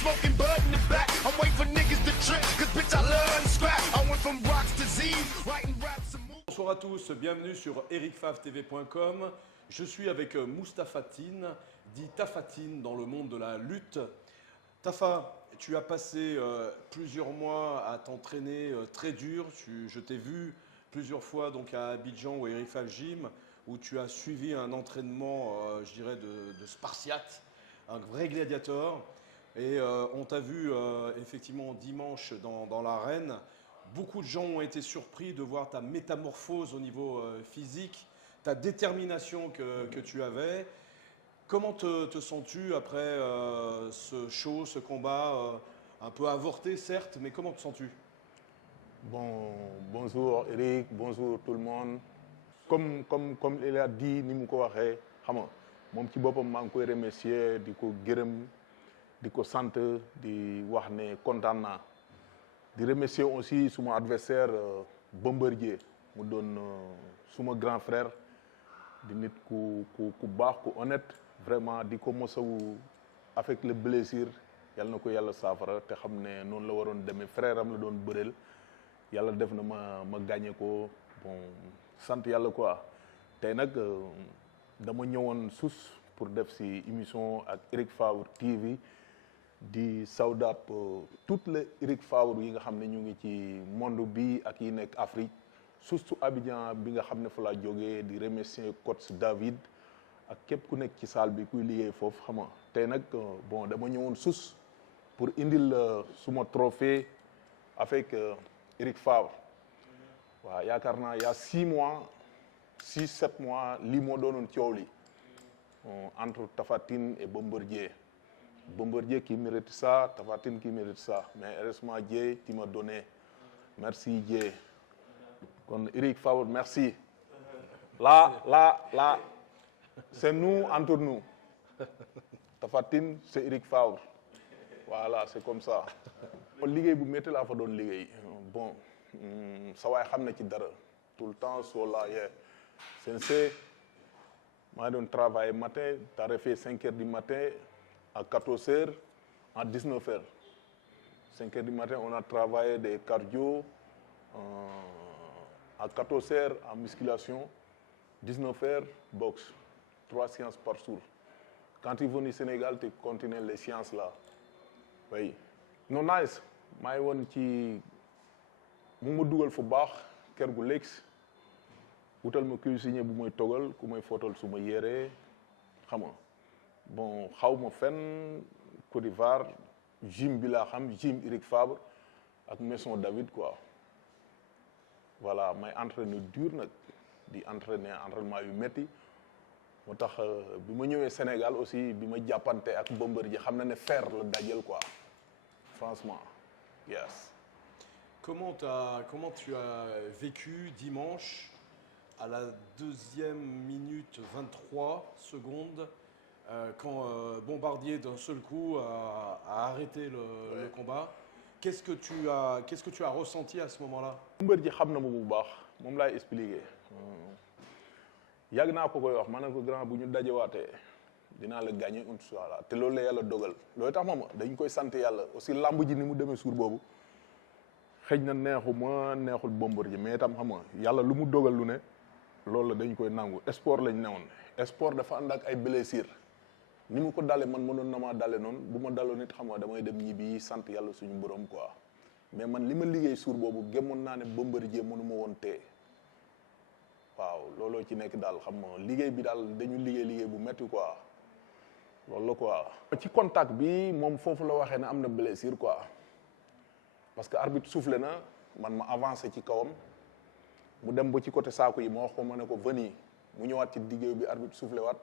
smoking bud in the back. I'm waiting for niggas to trip, cause bitch I learn scrap. I went from rocks to Z's, writing raps and moves. Bonsoir à tous, bienvenue sur ericfavtv.com. Je suis avec Mustapha Tine, dit Tapha Tine dans le monde de la lutte. Tafa, tu as passé plusieurs mois à t'entraîner très dur. Je t'ai vu plusieurs fois donc à Abidjan ou Eric Fav Gym, où tu as suivi un entraînement, je dirais, de Spartiate, un vrai gladiateur. Et on t'a vu effectivement dimanche dans l'arène. Beaucoup de gens ont été surpris de voir ta métamorphose au niveau physique, ta détermination que tu avais. Comment te sens-tu après ce show, ce combat un peu avorté certes, mais comment te sens-tu? Bonjour Eric, bonjour tout le monde. Comme il a dit ni mu ko waxee xam nga moom ci boppam maa ngi koy remercier di ko gërëm di ko sant di wax ne kontaan naa di remercier aussi suma adversaire Bombardier mu doon suma grand frère di nit ku baax ku honnête vraiment di ko mosawu avec le blessure yàlla na ko yàlla saafara te xam ne noonu la waroon demee frère am la doon bëreel yàlla def na ma gagné ko bon sant yàlla quoi tey nag dama ñëwoon sus pour def si émission ak Eric Favre TV di sawdap toutes les Eric Favre yi nga xam ne ñu ngi ci monde bi ak yi nekk Afrique surtout Abidjan bi nga xam ne fa laa jógee di remercier coach David ak képp ku nekk ci salle bi kuy liggéey foofu xam nga tey nag bon dama ñëwoon sus pour indil suma trophée avec Eric Favre waaw yaakaar naa y a 6 mois 7 mois lii moo doonoon coow li entre Tapha Tine et Bombardier qui mérite ça, Tapha Tine qui mérite ça, mais heureusement Dieu tu m'as donné, merci Dieu. Kon Eric Favre merci. Là c'est nous entre nous. Tapha Tine c'est Eric Favre. Voilà, c'est comme ça. Liggéey bu métti laa fa doon liggéey. Bon, sa waay xam na ci dara. Tout le temps soo la sensei maa doon travailler matin, t'as fait 5 heures du matin à 14 heures, à 19 heures. 5 heures du matin, on a travaillé des cardio, à 14 heures en musculation, 19 heures boxe, 3 séances par jour. Quand tu viens au Sénégal, tu continues les séances là. Oui. Non, nice. maa ngi woon ci mu ma dugal fu baax kër gu lex wutal ma cuisinier bu may togal ku may fotal su ma yéree xam nga bon xaw ma fenn Côte d'Ivoire gym bi laa xam gym Eric Favre ak Maison David quoi voilà may entraîner dur nag di entraîner entraînement yu métti moo tax bi ma ñëwee Sénégal aussi bi ma jàppante ak Bombardier xam na ne fer la dajel quoi franchement yes. Comment tu as vécu dimanche à la 2e minute 23 secondes quand Bombardier d'un seul coup a arrêté le combat. Qu'est-ce que tu as ressenti à ce moment-là? Bombardier xam na ma bu baax moom laay expliquer yàgg naa ko koy wax ma ne ko grand bu ñu dajewaatee dinaa la gagner incha allah te loolu la yàlla dogal loolu tax moom dañ koy sant yàlla aussi lamb ji ni mu demee suur boobu xëj na neexul Bombardier mais itam xam nga yàlla lu mu dogal lu ne loolu la dañ koy nangu sport lañ newoon sport dafa ànd ak ay blessure ni mu ko dalee man mënoon na maa dale noonu bu ma daloon nit xam nga damay dem ñibbi sant yàlla suñu borom quoi mais man li ma liggéey suur boobu gémmoon naa ne Bombardier mënu ma woon tee waaw looloo ci nekk daal xam nga liggéey bi daal dañu liggéey bu métti quoi loolu la quoi. ci contact bi moom foofu la waxee ne am na blessure quoi parce que arbitre soufflé na man ma avancé ci kawam mu dem ba ci côté saako yi ma wax ko ma ne ko veni mu ñëwaat ci diggéew bi arbitre soufflé waat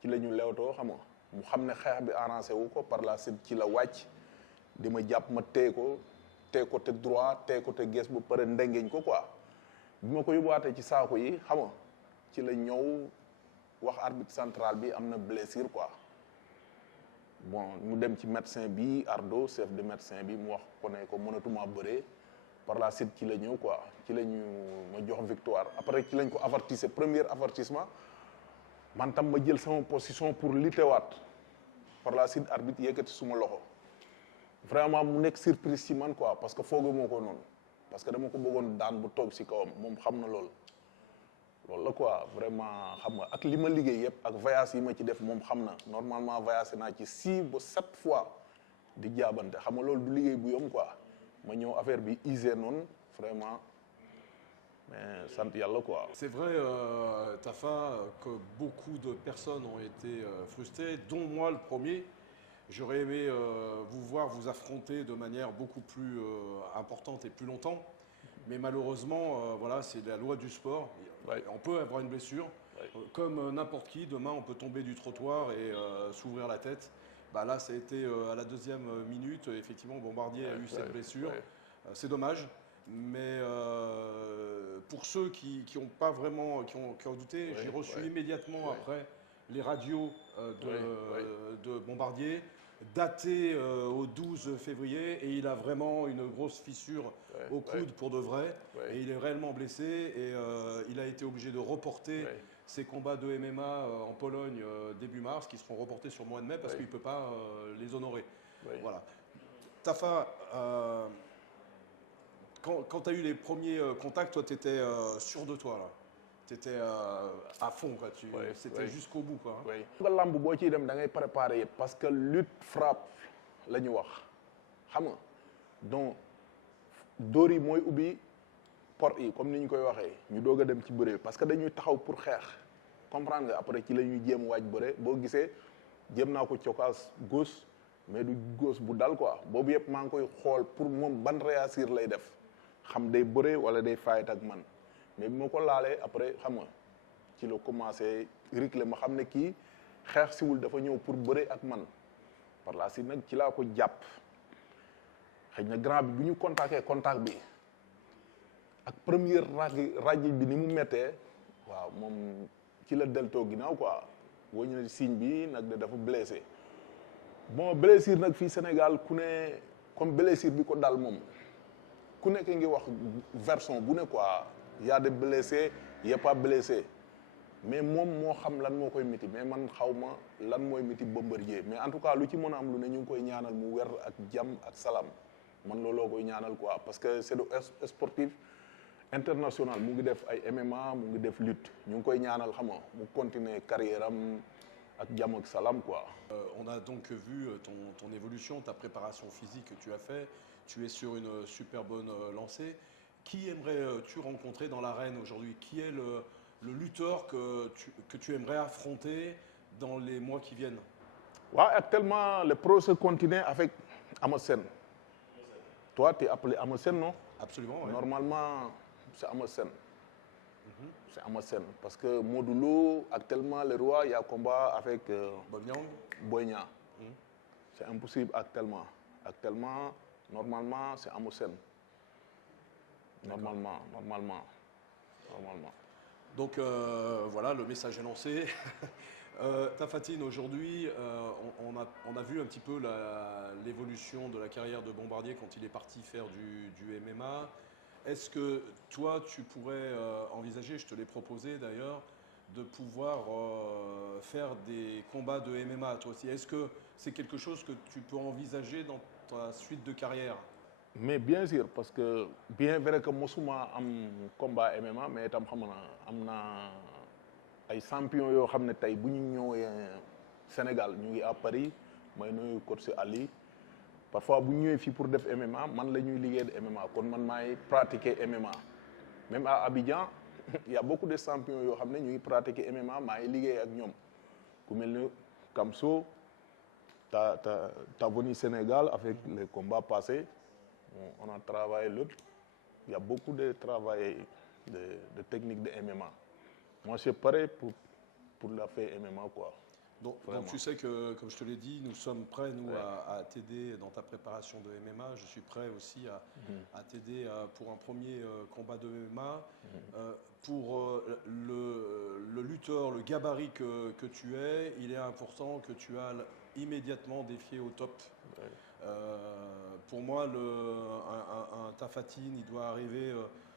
ci la ñu leewtoo xam nga mu xam ne xeex bi arrangé wu ko par la suite ci la wàcc di ma jàpp ma tee ko te droit tee ko te gees bu pare ndengeñ ko quoi bi ma ko yóbbuwaatee ci saako yi xam nga ci la ñëw wax arbitre central bi am na blessure quoi bon mu dem ci médecin bi Ardo chef de médecin bi mu wax ko ne ko mënatuma bëree par la suite ci la ñëw quoi ci la ñu ma jox victoire après ci lañ ko avertissé premier avertissement man tam ma jël sama position pour lutter waat par la suite arbitre yëkkati suma loxo vraiment mu nekk surprise ci man quoi parce que foogu moo ko noonu parce que dama ko bëggoon daan bu toog ci kawam moom xam na loolu la quoi vraiment xam nga ak li ma liggéey yëpp ak voyage yi ma ci def moom xam na normalement voyagé naa ci 6 ba 7 fois di jaabante xam nga loolu du liggéey bu yom quoi ma ñëw affaire bi isé noonu vraiment mais sant yàlla quoi. C'est vrai, Tafa, que beaucoup de personnes ont été frustrées, dont moi le premier. J'aurais aimé vous voir vous affronter de manière beaucoup plus importante et plus longtemps. Mais malheureusement, voilà, c'est la loi du sport. Ouais. On peut avoir une blessure. Ouais. Comme n'importe qui, demain, on peut tomber du trottoir et s'ouvrir la tête. Bah là, ça a été à la 2e minute. Effectivement, Bombardier a eu cette blessure. Ouais. C'est dommage. Mais pour ceux qui ont pas vraiment, qui ont douté, j'ai reçu immédiatement après les radios de Bombardier, datées au 12 février, et il a vraiment une grosse fissure au coude pour de vrai, et il est réellement blessé, et il a été obligé de reporter ses combats de MMA en Pologne début mars, qui seront reportés sur le mois de mai, parce qu'il ne peut pas les honorer. Voilà. Tafa, quand tu as eu les premiers contacts, toi, tu étais sûr de toi, là. Tu étais à fond, quoi. C'était jusqu'au bout, quoi. Oui. nga lamb boo ciy dem da ngay préparer yëpp parce que lutte frappe la ñu wax xam nga donc dóor yi mooy ubbi porte yi comme ni ñu koy waxee ñu doog a dem ci bëre parce que dañuy taxaw pour xeex comprendre nga après ci la ñuy jéem waaj bëre boo gisee jéem naa ko cokaas gauche mais du gauche bu dal quoi boobu yëpp maa ngi koy xool pour moom ban réagir lay def xam day bëre wala day fight ak man mais bi ma ko laalee après xam nga ci la commencé réclé ma xam ne kii xeex siwul dafa ñëw pour bëre ak man par la suite nag ci laa ko jàpp xëy na grand bi bu ñu contacté contact bi ak première raj bi ni mu méttee waaw moom ci la deltoo ginnaaw quoi woo ñu ne signe bi nag dafa blessé bon blessure nag fii Sénégal ku ne comme blessure bi ko dal moom ku nekk ngi wax version bu ne quoi y a des blessés y a pas blessé mais moom moo xam lan moo koy miti mais man xaw ma lan mooy miti Bombardier mais en tout cas lu ci mën a am lu ne ñu ngi koy ñaanal mu wer ak jàmm ak salaam man looloo koy ñaanal quoi parce que c'est du sportif international mu ngi def ay MMA mu ngi def lutte ñu ngi koy ñaanal xam nga mu continuer carrière am ak jàmm ak salaam quoi. On a donc vu ton évolution, ta préparation physique que tu as fait. Tu es sur une super bonne lancée. Qui aimerais-tu rencontrer dans l'arène aujourd'hui? Qui est le lutteur que tu aimerais affronter dans les mois qui viennent? Ouais, actuellement, le procès continue avec Amasen. Toi, tu es appelé Amasen, non? Absolument, ouais. Normalement, c'est Amasen. C'est Amasen. Parce que Modulo, actuellement, le roi, il y a un combat avec Boy Niang. C'est impossible actuellement. Actuellement, normalement, c'est Amasen. Normalement. Donc voilà, le message est lancé. Tafatine, aujourd'hui, on a vu un petit peu l'évolution de la carrière de Bombardier quand il est parti faire du MMA. Est-ce que toi, tu pourrais envisager, je te l'ai proposé d'ailleurs, de pouvoir faire des combats de MMA toi aussi? Est-ce que c'est quelque chose que tu peux envisager dans ta suite de carrière? Mais bien sûr, parce que bien vrai que mosuma am combat MMA mais itam xam na am na ay champion yoo xam ne tey bu ñu ñëwee Sénégal ñu ngi à Paris may nuyu coach Ali parfois bu ñu ñëwee fii pour def MMA man la ñuy liggéey de MMA kon man maay pratiquer MMA même à Abidjan il y a beaucoup de champions yoo xam ne ñu ngi pratiquer MMA maa ngi liggéey ak ñoom ku mel ni Kamso t'as venu Sénégal avec les combats passés. On a travaillé l'autre. Il y a beaucoup de travail de techniques de MMA. Moi, je suis prêt pour la faire MMA, quoi. Donc tu sais que, comme je te l'ai dit, nous sommes prêts, nous, à t'aider dans ta préparation de MMA. Je suis prêt aussi à t'aider pour un premier combat de MMA. Pour le lutteur, le gabarit que tu es, il est important que tu ailles immédiatement défier au top. Pour moi, un Tafatine, il doit arriver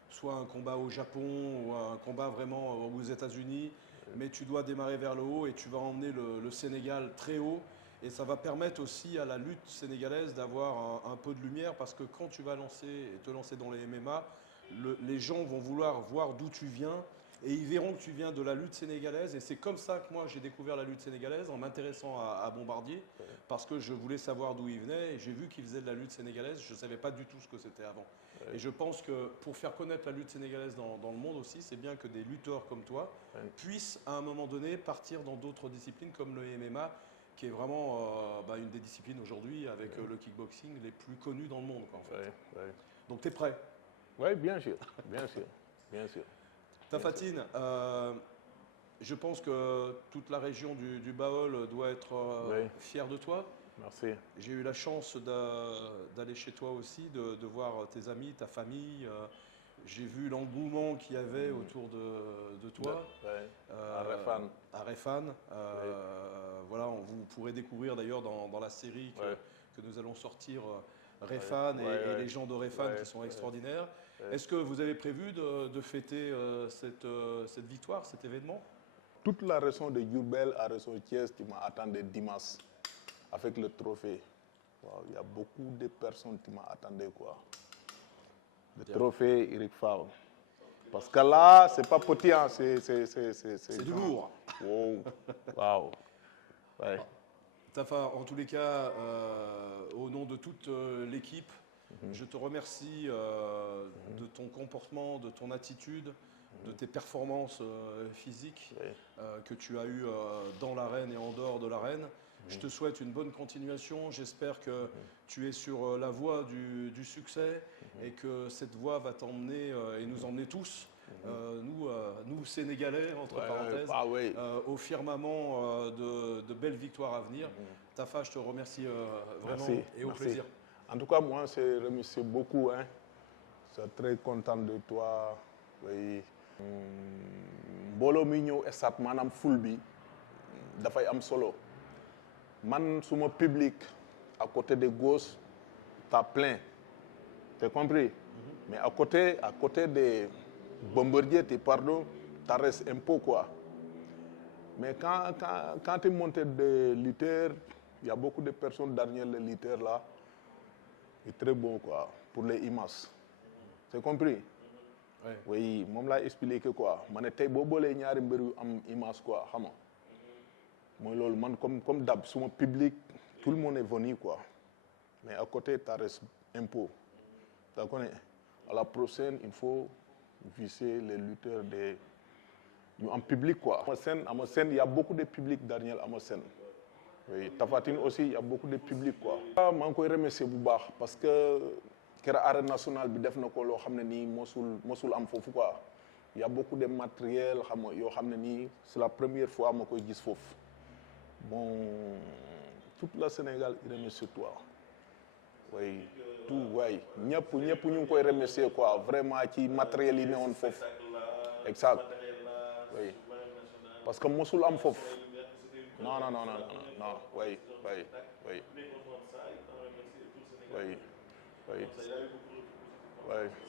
soit un combat au Japon ou un combat vraiment aux États-Unis, mais tu dois démarrer vers le haut et tu vas emmener le Sénégal très haut. Et ça va permettre aussi à la lutte sénégalaise d'avoir un peu de lumière parce que quand tu vas te lancer dans les MMA, les gens vont vouloir voir d'où tu viens et ils verront que tu viens de la lutte sénégalaise. Et c'est comme ça que moi j'ai découvert la lutte sénégalaise en m'intéressant à Bombardier parce que je voulais savoir d'où il venait et j'ai vu qu'il faisait de la lutte sénégalaise. Je ne savais pas du tout ce que c'était avant. Et je pense que pour faire connaître la lutte sénégalaise dans le monde aussi, c'est bien que des lutteurs comme toi puissent à un moment donné partir dans d'autres disciplines comme le MMA qui est vraiment une des disciplines aujourd'hui avec le kickboxing les plus connues dans le monde. Quoi, en fait. Donc tu es prêt? Oui, bien sûr, bien sûr, bien sûr. Tafatine, je pense que toute la région du Baol doit être fière de toi. Merci. J'ai eu la chance d'aller chez toi aussi, de voir tes amis, ta famille. J'ai vu l'engouement qu'il y avait autour de toi. À Refane. À Refane. Voilà, vous pourrez découvrir d'ailleurs dans la série que nous allons sortir Refane et les gens de Refane qui sont extraordinaires. Est-ce que vous avez prévu de fêter cette victoire, cet événement? Toute la région de Diourbel à région Thiès qui m'attendait dimanche avec le trophée. Wow, il y a beaucoup de personnes qui m'attendaient quoi. Le trophée Eric Favre. Parce que là, c'est pas petit, hein, c'est du lourd. Wow. Wow. Ouais. Tafa, en tous les cas, au nom de toute l'équipe, je te remercie de ton comportement, de ton attitude, de tes performances physiques que tu as eues dans l'arène et en dehors de l'arène. Je te souhaite une bonne continuation. J'espère que tu es sur la voie du succès et que cette voie va t'emmener et nous emmener tous, nous Sénégalais, entre parenthèses, au firmament de belles victoires à venir. Tafa, je te remercie vraiment et au plaisir. En tout cas, moi, je remercie beaucoup. Hein. Je suis très content de toi. Oui. Mbolo mi ñëw estat manam ful bi dafay am solo. Man suma public à côté de gauche, t'as plein. T'as compris? Mais à côté de Bombardier, t'as resté un peu quoi. Mais quand tu montes de lutteurs, il y a beaucoup de personnes derrière les lutteurs là. C'est très bon quoi, pour les images. T'as compris? Oui, moi je l'ai expliqué quoi. Je ne sais pas si les ñaari mbeur yu am image quoi, xam nga. Moi lolu man comme d'hab sur mon public, tout le monde est venu quoi. Mais à côté tu restes un peu. Tu connais? À la prochaine, il faut viser les lutteurs en public quoi. À ma scène, il y a beaucoup de public derrière à ma scène. Oui, Tafatine aussi, il y a beaucoup de public quoi. Je suis remercié parce que l'arène nationale bi def nako lo xamné ni mosul am fofu quoi. Il y a beaucoup de matériel yo xamné ni c'est la première fois ma koy gis fofu. Bon, toute la Sénégal il remercie toi. Oui, tout ouais. ñepp ñu koy remercier quoi, vraiment ci matériel yi néwon fofu. Exact. Oui. Parce que mosul am fofu. Non, oui.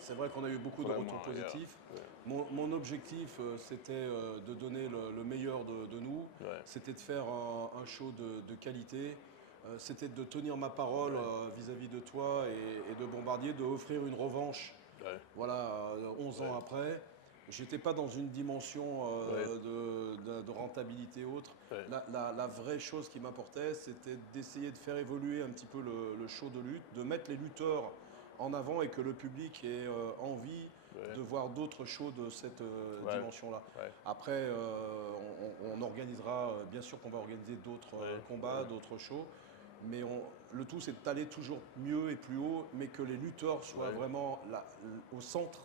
C'est vrai qu'on a eu beaucoup de retours positifs. Mon objectif, c'était de donner le meilleur de nous. C'était de faire un show de qualité. C'était de tenir ma parole vis-à-vis de toi et de Bombardier, de offrir une revanche. Voilà, 11 ans après. J'étais pas dans une dimension de rentabilité autre. La vraie chose qui m'apportait, c'était d'essayer de faire évoluer un petit peu le show de lutte, de mettre les lutteurs en avant et que le public ait envie de voir d'autres shows de cette dimension-là. Après, on organisera, bien sûr qu'on va organiser d'autres combats, d'autres shows, mais le tout c'est d'aller toujours mieux et plus haut, mais que les lutteurs soient vraiment au centre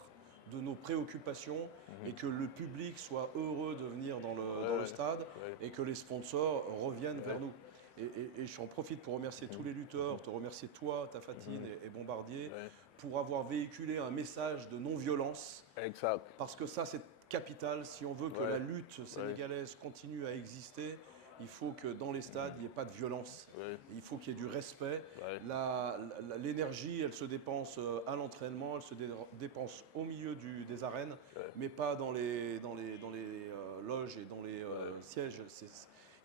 de nos préoccupations et que le public soit heureux de venir dans le stade et que les sponsors reviennent vers nous. Et j'en profite pour remercier tous les lutteurs, te remercier toi, Tafatine et Bombardier, pour avoir véhiculé un message de non-violence. Exact. Parce que ça, c'est capital. Si on veut que la lutte sénégalaise continue à exister, il faut que dans les stades, il n'y ait pas de violence. Il faut qu'il y ait du respect. L'énergie, elle se dépense à l'entraînement, elle se dépense au milieu des arènes, mais pas dans les loges et dans les sièges.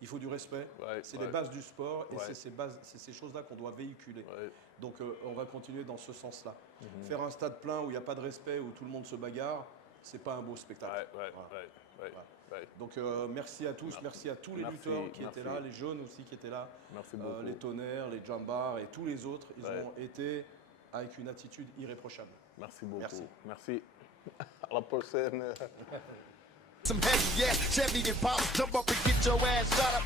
il faut du respect. Ouais, C'est ouais. les bases du sport et Ouais. c'est ces choses-là qu'on doit véhiculer. Ouais. Donc on va continuer dans ce sens-là. Faire un stade plein où il n'y a pas de respect, où tout le monde se bagarre, c'est pas un beau spectacle. Voilà. Ouais. Donc merci à tous, merci à tous les Merci, lutteurs qui merci. étaient là, les jeunes aussi qui étaient là, Merci beaucoup. les tonnerres, les jambars et tous les autres, ils Ouais. ont été avec une attitude irréprochable. Merci beaucoup. Merci. Merci. À la prochaine. Some heavy ass Chevy and pop, jump up and get your ass shot up.